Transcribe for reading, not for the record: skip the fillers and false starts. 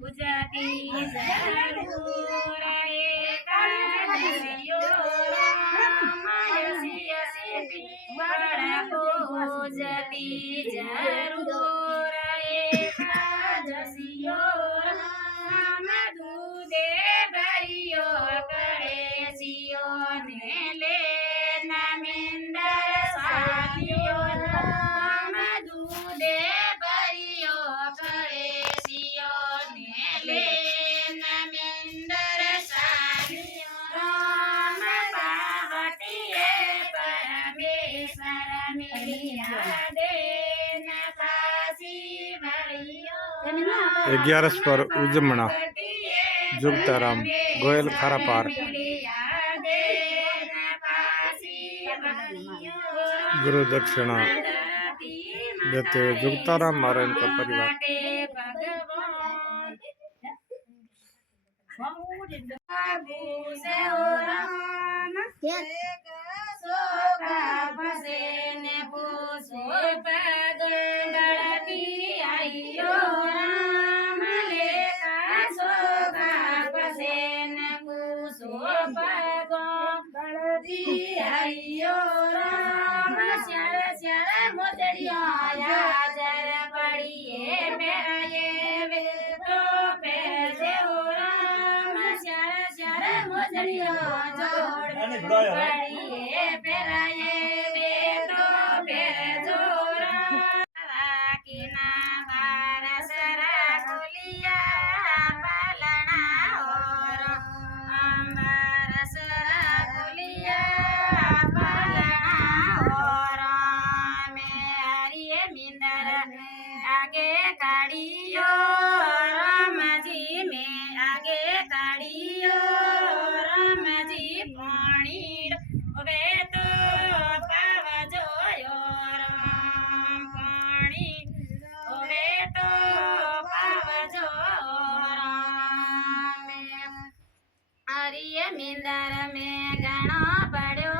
પૂજતી જરૂર એકાદશીઓ રામાયસીય પૂજતી જરૂર એકાદશીઓ રામ દૂધે ભર્યો કળેશીઓ ને લે નમિંદર સાલ્યો રામ દૂધે ભર્યો કળેશીઓ ને લે નમિંદર સાલ્યો રામ પાર્વતીએ પરમેશ્વર મિલ્યા દે ન કાશી ભર્યો 11 पर उजमणा जुगताराम गोयल खारापार गुरु दक्षिणा देते हुए जुगताराम महाराज का परिवार। आगे काढ़ियो राम जी में आगे काढ़ियो राम जी पानी वे तो पाव जोयो राम पानी वे तो पाव जो राम हरिये मिंदर में गणो पड़ो